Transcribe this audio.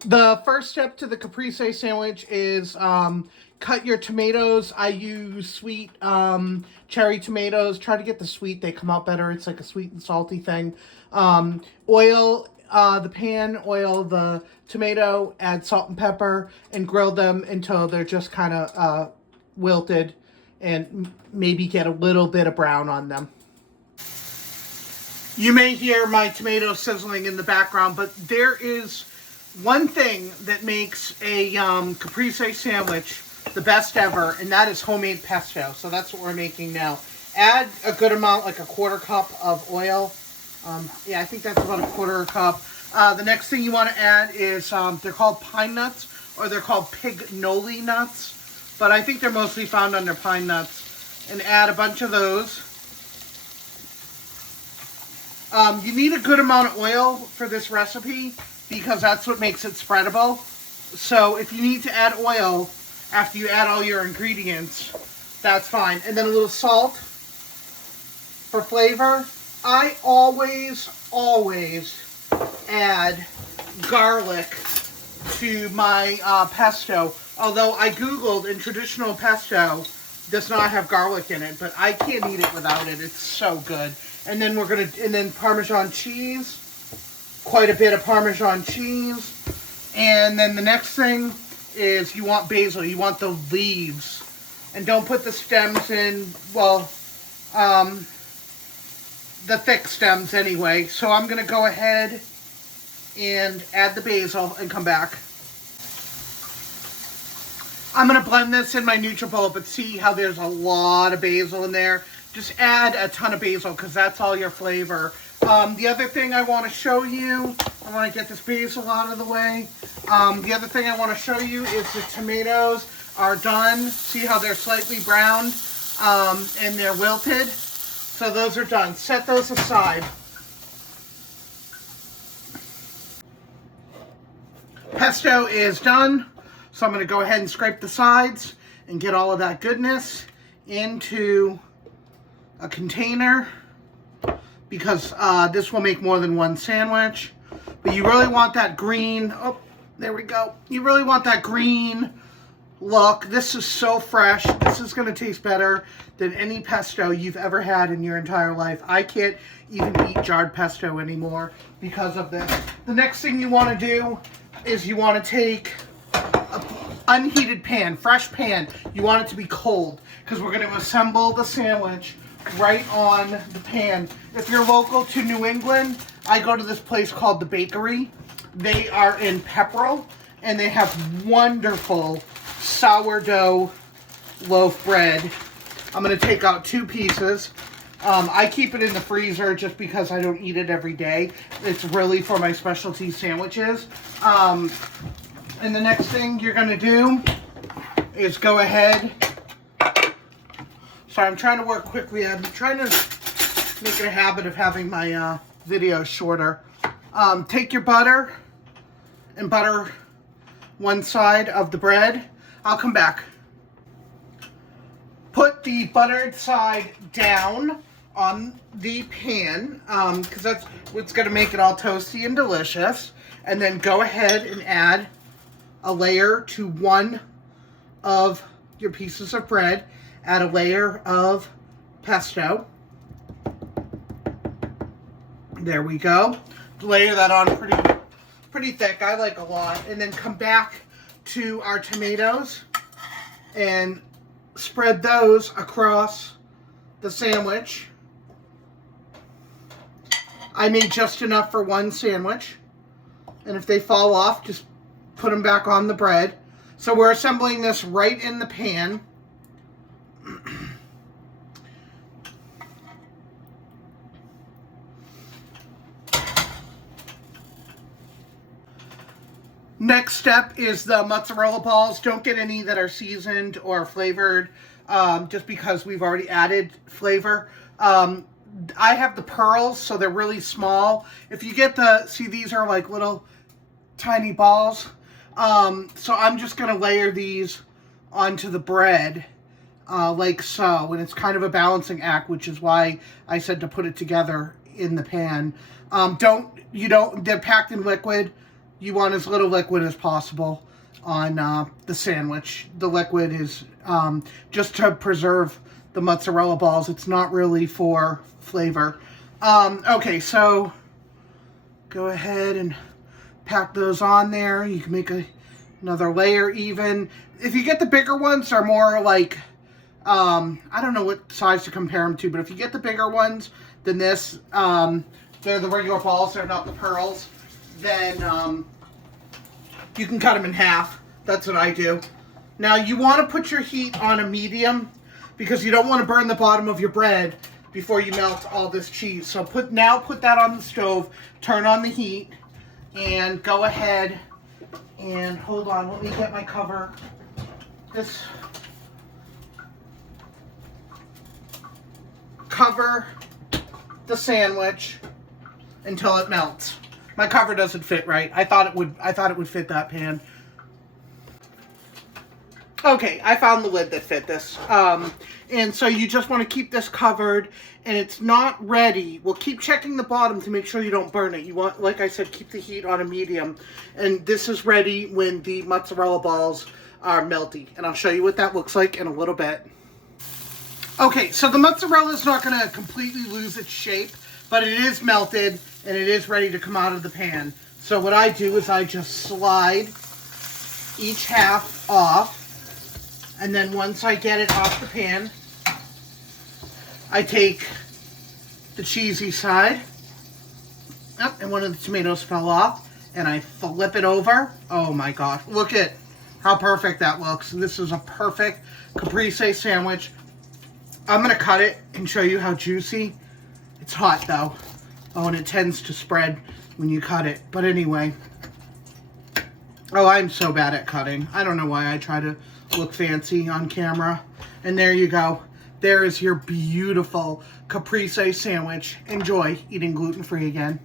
The first step to the caprese sandwich is cut your tomatoes. I use sweet cherry tomatoes. Try to get the sweet; they come out better. It's like a sweet and salty thing. Oil the pan, oil the tomato, add salt and pepper, and grill them until they're just kind of wilted, and maybe get a little bit of brown on them. You may hear my tomato sizzling in the background, but there is one thing that makes a caprese sandwich the best ever, and that is homemade pesto. So that's what we're making now. Add a good amount, like a quarter cup of oil. Yeah, I think that's about a quarter cup. The next thing you want to add is, they're called pine nuts, or they're called pignoli nuts, but I think they're mostly found under pine nuts. And add a bunch of those. You need a good amount of oil for this recipe because that's what makes it spreadable. So if you need to add oil after you add all your ingredients, that's fine. And then a little salt for flavor. I always add garlic to my pesto. Although I Googled and traditional pesto does not have garlic in it, but I can't eat it without it. It's so good. And then and then Parmesan cheese, quite a bit of Parmesan cheese. And then the next thing is you want basil. You want the leaves. And don't put the stems in, well, the thick stems anyway. So I'm going to go ahead and add the basil and come back. I'm going to blend this in my NutriBullet, but see how there's a lot of basil in there? Just add a ton of basil because that's all your flavor. The other thing I want to show you, I want to get this basil out of the way. The other thing I want to show you is the tomatoes are done. See how they're slightly browned and they're wilted? So those are done. Set those aside. Pesto is done. So I'm going to go ahead and scrape the sides and get all of that goodness into a container because this will make more than one sandwich. But you really want that green, oh, there we go. You really want that green look. This is so fresh. This is going to taste better than any pesto you've ever had in your entire life. I can't even eat jarred pesto anymore because of this. The next thing you want to do is you want to take an unheated pan, fresh pan. You want it to be cold because we're going to assemble the sandwich right on the pan. If you're local to New England, I go to this place called The Bakery. They are in Pepperell, and they have wonderful sourdough loaf bread. I'm going to take out 2 pieces. I keep it in the freezer just because I don't eat it every day. It's really for my specialty sandwiches. And the next thing you're going to do is go ahead. Sorry, I'm trying to work quickly. I'm trying to make it a habit of having my videos shorter. Take your butter and butter one side of the bread. I'll come back. Put the buttered side down on the pan because that's what's going to make it all toasty and delicious. And then go ahead and add a layer to one of your pieces of bread. Add a layer of pesto. There we go. Layer that on pretty thick. I like a lot. And then come back to our tomatoes and spread those across the sandwich. I made just enough for one sandwich. And if they fall off, just put them back on the bread. So we're assembling this right in the pan. Next step is the mozzarella balls. Don't get any that are seasoned or flavored, just because we've already added flavor. I have the pearls, so they're really small. If you get see, these are like little tiny balls. So I'm just going to layer these onto the bread, like so. And it's kind of a balancing act, which is why I said to put it together in the pan. They're packed in liquid. you want as little liquid as possible on the sandwich. The liquid is just to preserve the mozzarella balls. It's not really for flavor. Okay, so go ahead and pack those on there. You can make another layer even. If you get the bigger ones, they're more like, I don't know what size to compare them to, but if you get the bigger ones than this, they're the regular balls, they're not the pearls, then you can cut them in half. That's what I do. Now you want to put your heat on a medium because you don't want to burn the bottom of your bread before you melt all this cheese. So put that on the stove, turn on the heat, and go ahead and hold on, let me get my cover. Cover the sandwich until it melts. My cover doesn't fit right. I thought it would fit that pan. Okay, I found the lid that fit this. And so you just want to keep this covered, and it's not ready. Well, keep checking the bottom to make sure you don't burn it. You want, like I said, keep the heat on a medium. And this is ready when the mozzarella balls are melty. And I'll show you what that looks like in a little bit. Okay, so the mozzarella is not going to completely lose its shape, but it is melted, and it is ready to come out of the pan. So what I do is I just slide each half off. And then once I get it off the pan, I take the cheesy side. Oh, and one of the tomatoes fell off. And I flip it over. Oh my gosh. Look at how perfect that looks. This is a perfect caprese sandwich. I'm going to cut it and show you how juicy. It's hot though. Oh, and it tends to spread when you cut it. But anyway. Oh, I'm so bad at cutting. I don't know why I try to look fancy on camera. And there you go. There is your beautiful caprese sandwich. Enjoy eating gluten-free again.